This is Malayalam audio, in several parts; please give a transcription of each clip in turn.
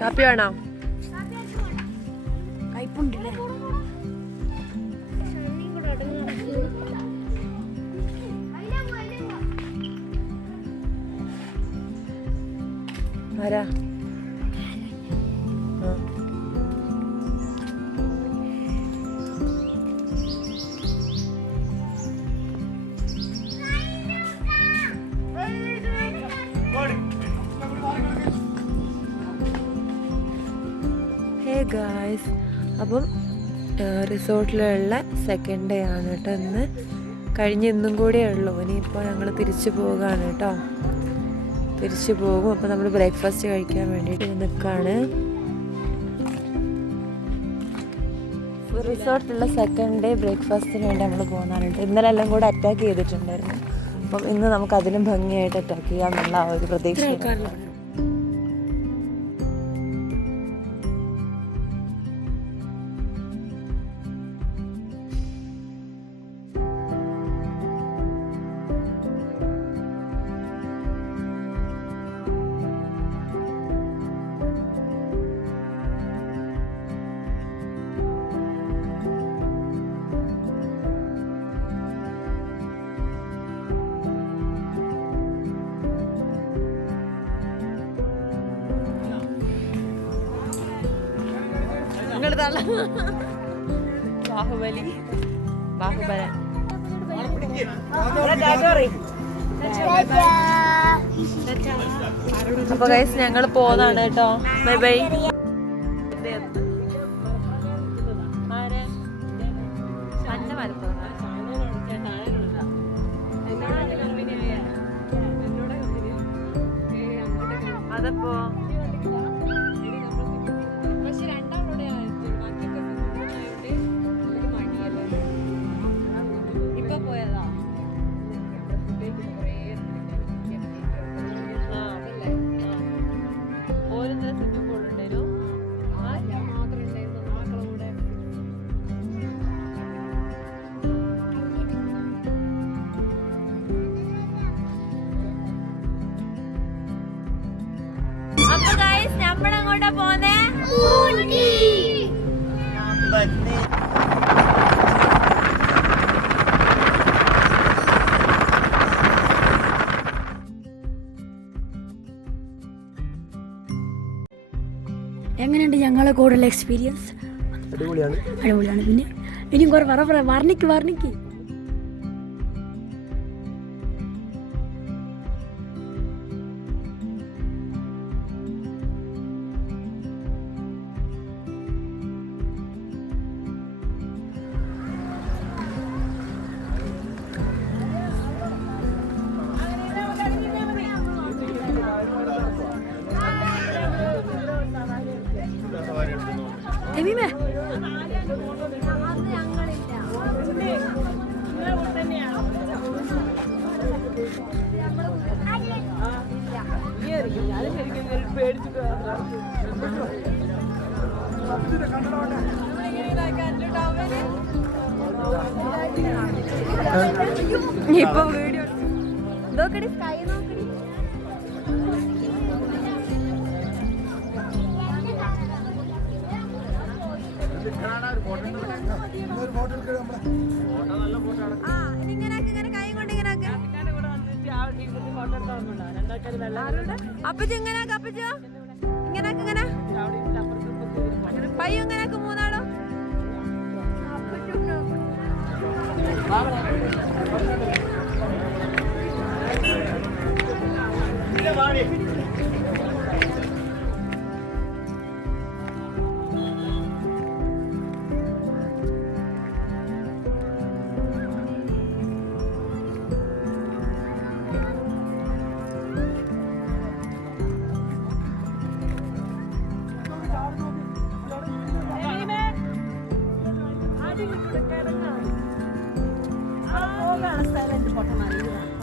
കാപ്പി വേണോ? കയ്പുണ്ടല്ലേ? ആരാ? ഹേ ഗായ്സ്, അപ്പം റിസോർട്ടിലുള്ള സെക്കൻഡ് ഡേ ആണ് കേട്ടോ ഇന്ന്. ഇന്നും കൂടിയേ ഉള്ളൂ. ഇനിയിപ്പോൾ ഞങ്ങൾ തിരിച്ചു പോവുകയാണ് കേട്ടോ. തിരിച്ചു പോകും. അപ്പോൾ നമ്മൾ ബ്രേക്ക്ഫാസ്റ്റ് കഴിക്കാൻ വേണ്ടിയിട്ട് നിൽക്കുകയാണ്. റിസോർട്ടിലുള്ള സെക്കൻഡ് ഡേ ബ്രേക്ക്ഫാസ്റ്റിന് വേണ്ടി നമ്മൾ പോകുന്നതാണ് കേട്ടോ. ഇന്നലെ എല്ലാം കൂടെ അറ്റാക്ക് ചെയ്തിട്ടുണ്ടായിരുന്നു. അപ്പം ഇന്ന് നമുക്ക് അതിലും ഭംഗിയായിട്ട് അറ്റാക്ക് ചെയ്യാമെന്നുള്ള ആ ഒരു പ്രതീക്ഷ. ബാഹുബലി അപ്പൊ ഗൈസ് ഞങ്ങൾ പോകുന്നതാണ് കേട്ടോ. Bye bye. അതപ്പോ നമ്മളങ്ങോട്ടാ പോന്നേ? എങ്ങനെയുണ്ട് ഞങ്ങളെ കൂടെയുള്ള എക്സ്പീരിയൻസ്? അടിപൊളിയാണ്. പിന്നെ ഇനിയും കുറെ വർണ്ണിക്ക് ഇപ്പൊ വീഡിയോ നോക്കടി, സ്കൈ നോക്കടി. ഇങ്ങനെ കൈ കൊണ്ട് ഇങ്ങനെ അപ്പച്ചോ ഇങ്ങനെ അപ്പച്ചോ ഇങ്ങനെ പയ്യ ഇങ്ങനെ മൂന്നാളോ.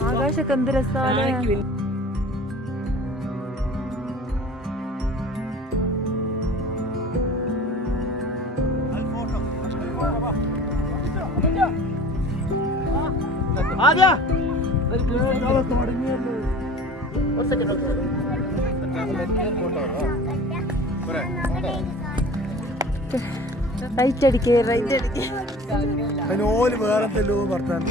ആകാശൊക്കെ എന്ത് രസമാണ്. റൈറ്റ് അടിക്കേ റൈറ്റ് അടിക്കേ. അതിനോല് വേറെ എന്തെല്ലോ വർത്താനം.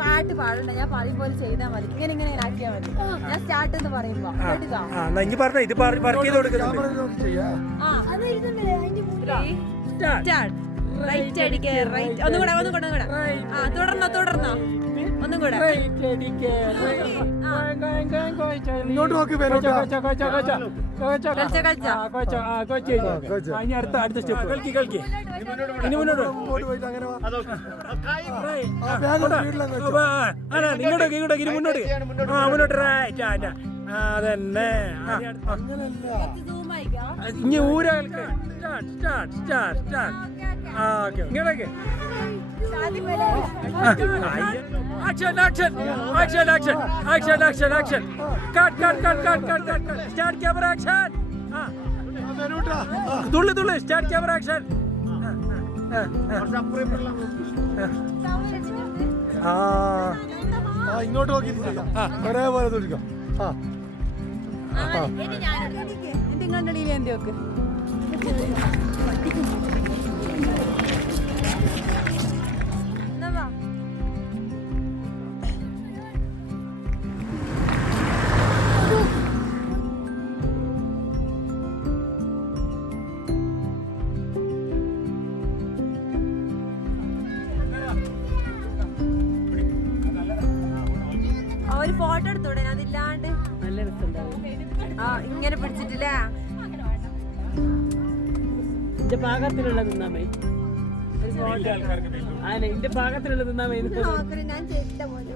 പാട്ട് പാടണ്ട, ഞാൻ പറയും പോലെ ചെയ്താൽ മതി. ഇങ്ങനെ ഇങ്ങനെ ആക്കിയാൽ മതി. ഞാൻ സ്റ്റാർട്ട് എന്ന് പറയുമ്പോ കേട്ടുക. ഇനി പറഞ്ഞ ഇത് വർക്ക് ചെയ്ത് കൊടുക്കുന്നുണ്ട്. റൈറ്റ് അടിക്കേ റൈറ്റ്. ഒന്നും കൂടെ ഒന്നും കൂടെ ഒന്നും കൂടെ. ആ തുടർന്നോ തുടർന്നോ ഒന്നും കൂടെ. ഇങ്ങോട്ട് നോക്കി അടുത്ത സ്റ്റെപ്പ് കളിക്കി ഇനി മുന്നോട്ട് ഇങ്ങോട്ടേക്ക് ഇനി മുന്നോട്ട് റൈറ്റ്. അതന്നെ ഇനി ഊര ഇങ്ങോട്ടേക്ക് action action action action action action action cut start camera action തുള്ളി start camera action ഇങ്ങോട്ട് നോക്കി ഒരേപോലെ തുടിക്കാം. ഒരു ഫോട്ടോ എടുത്തോടെ അതില്ലാണ്ട് നല്ല ഇങ്ങനെ പിടിച്ചിട്ടില്ലേ. എന്റെ പാകത്തിലുള്ള തിന്നാമേ എന്റെ പാകത്തിലുള്ള തിന്നാമേ ഞാൻ ചെയ്തിട്ട പോലെ